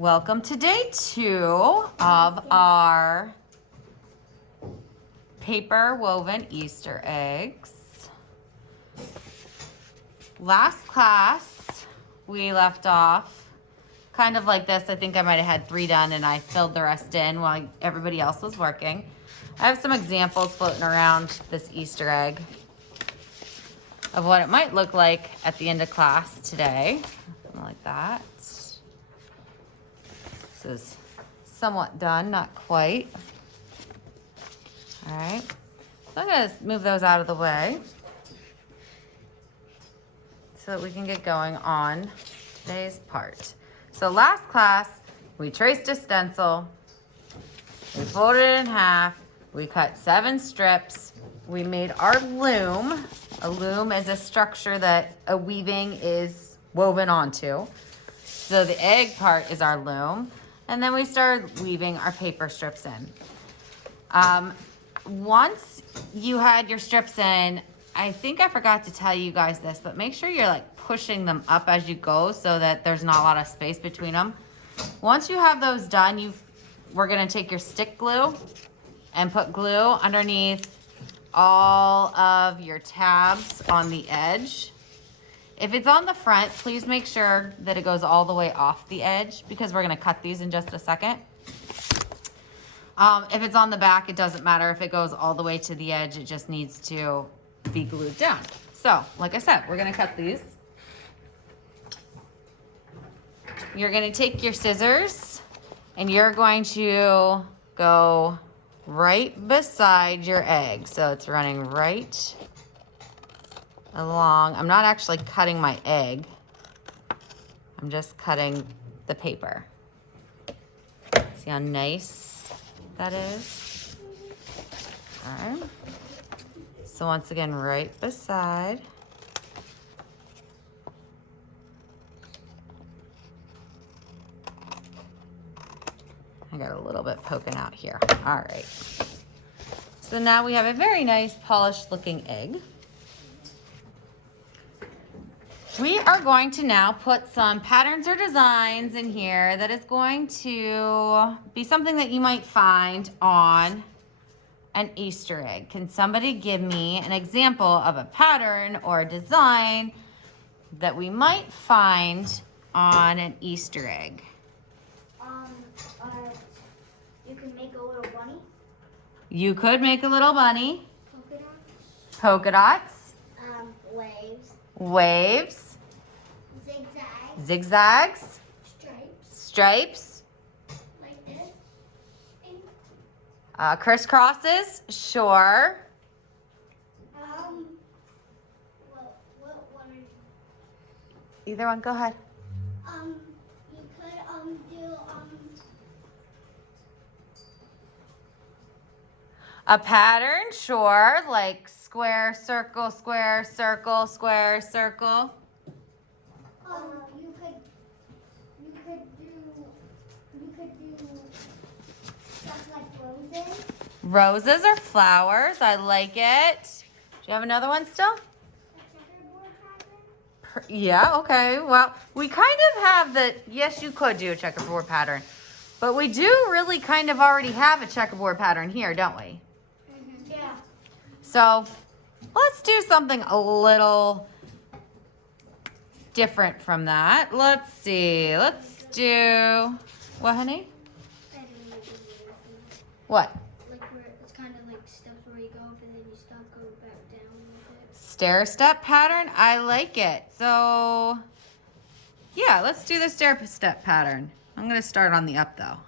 Welcome to day 2 of our paper woven Easter eggs. Last class, we left off kind of like this. I think I might have had 3 done and I filled the rest in while everybody else was working. I have some examples floating around this Easter egg of what it might look like at the end of class today. Something like that. This is somewhat done, not quite. All right, so I'm gonna move those out of the way so that we can get going on today's part. So last class, we traced a stencil, we folded it in half, we cut 7 strips, we made our loom. A loom is a structure that a weaving is woven onto. So the egg part is our loom. And then we started weaving our paper strips in. Once you had your strips in, I think I forgot to tell you guys this, but make sure you're like pushing them up as you go so that there's not a lot of space between them. Once you have those done, we're gonna take your stick glue and put glue underneath all of your tabs on the edge. If it's on the front, please make sure that it goes all the way off the edge because we're gonna cut these in just a second. If it's on the back, it doesn't matter if it goes all the way to the edge, it just needs to be glued down. So, like I said, we're gonna cut these. You're gonna take your scissors and you're going to go right beside your egg. So it's running right along. I'm not actually cutting my egg. I'm just cutting the paper. See how nice that is? All right. So once again, right beside. I got a little bit poking out here. All right. So now we have a very nice polished looking egg. We are going to now put some patterns or designs in here that is going to be something that you might find on an Easter egg. Can somebody give me an example of a pattern or a design that we might find on an Easter egg? You can make a little bunny. You could make a little bunny. Polka dots. Polka dots. Waves. Waves. Zigzags. Zigzags. Stripes. Stripes. Like this. Crisscrosses. Sure. What one are you? Either one. Go ahead. You could do A pattern. Sure. Like square, circle, square, circle, square, circle. You could do stuff like roses. Roses are flowers. I like it. Do you have another one still? A checkerboard pattern. Yeah, okay. Well, we kind of have the, yes, you could do a checkerboard pattern. But we do really kind of already have a checkerboard pattern here, don't we? Yeah. So let's do something a little different from that. Let's see. Let's do, what, honey? What? Like where it's kind of like steps where you go up and then you stop, go back down with it. Stair step pattern. I like it. So yeah, let's do the stair step pattern. I'm going to start on the up though.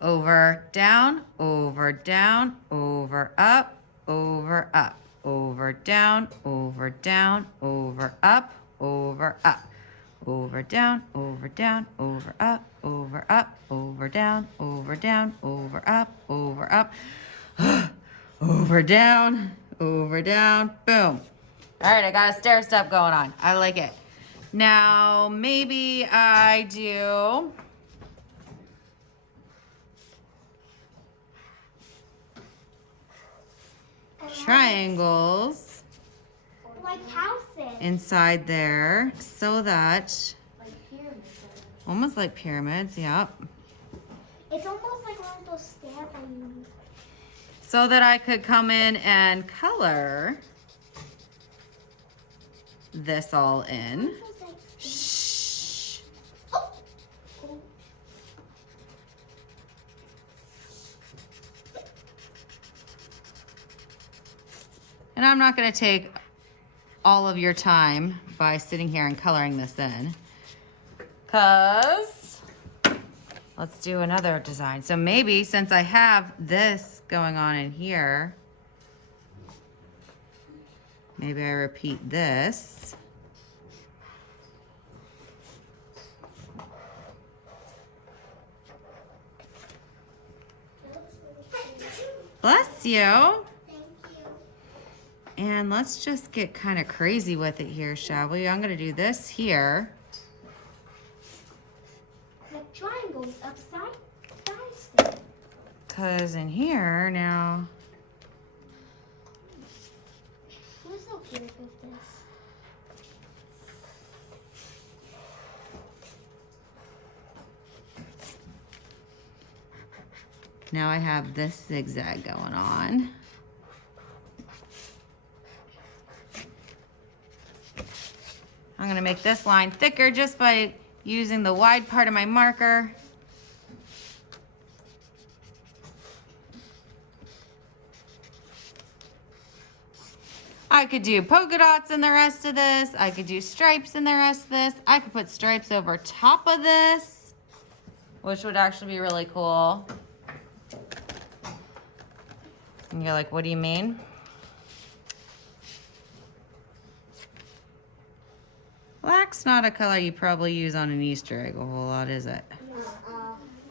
Over, down, over, down, over, up, over, up, over, down, over, down, over, up, over, up, over, down, over, down, over, up, over, up, over, down, over, down, over, up, over, up, over, down, boom. All right, I got a stair step going on. I like it. Now, maybe I do triangles Like houses. inside there so that Like pyramids. Almost like pyramids, yep. It's almost like one of those stamps I use. So that I could come in and color this all in. Shh. Oh. And I'm not gonna take all of your time by sitting here and coloring this in. Cause let's do another design. So maybe since I have this going on in here, maybe I repeat this. Bless you. Thank you. And let's just get kind of crazy with it here, shall we? I'm gonna do this here. The triangle's upside down still. Cause in here now, Who's so cute with this? now I have this zigzag going on. I'm gonna make this line thicker just by using the wide part of my marker. I could do polka dots in the rest of this. I could do stripes in the rest of this. I could put stripes over top of this, which would actually be really cool. And you're like, what do you mean? Black's not a color you probably use on an Easter egg a whole lot, is it?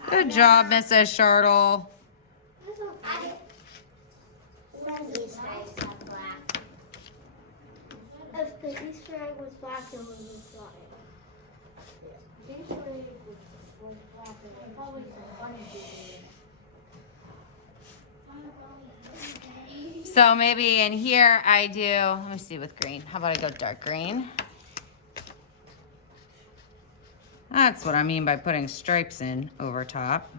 Good job, Mrs. Shirtle. If the Easter egg was black, it would be black. The Easter egg was black, and I probably said bunny. So maybe in here I do, let me see with green. How about I go dark green? That's what I mean by putting stripes in over top.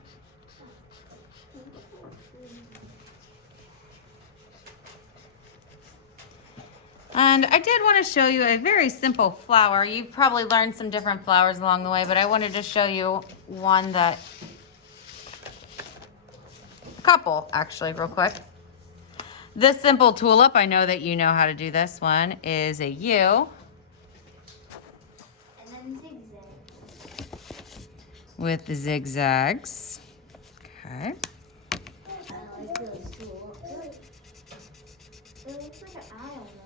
And I did want to show you a very simple flower. You've probably learned some different flowers along the way, but I wanted to show you one that, a couple actually, real quick. This simple tulip, I know that you know how to do this one, is a U. And then zigzag. With the zigzags. Okay. I like those tulips. It looks like an eye almost.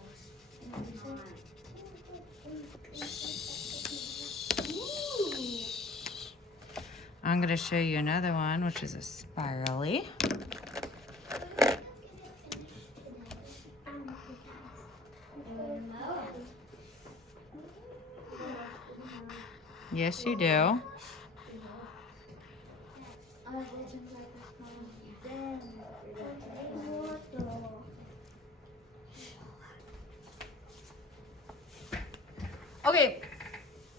I'm going to show you another one, which is a spirally. Yes, you do. Okay,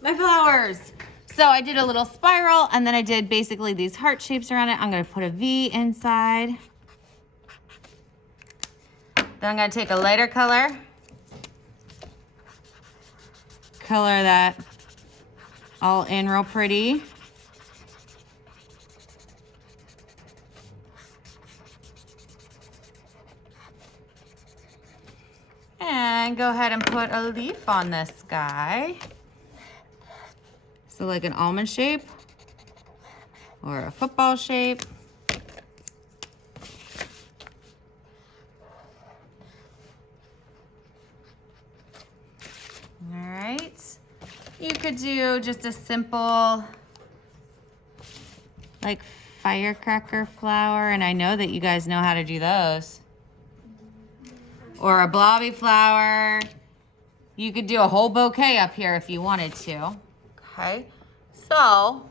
my flowers. So I did a little spiral and then I did basically these heart shapes around it. I'm gonna put a V inside. Then I'm gonna take a lighter color. Color that all in real pretty. And go ahead and put a leaf on this guy. So like an almond shape or a football shape. All right. You could do just a simple like firecracker flower, and I know that you guys know how to do those. Or a blobby flower. You could do a whole bouquet up here if you wanted to. Okay, so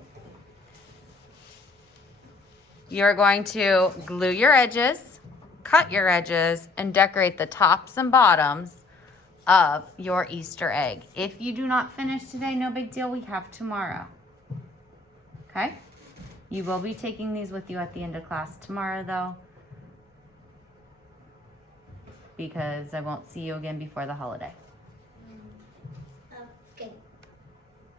you're going to glue your edges, cut your edges, and decorate the tops and bottoms of your Easter egg. If you do not finish today, no big deal, we have tomorrow. Okay? You will be taking these with you at the end of class tomorrow though, because I won't see you again before the holiday.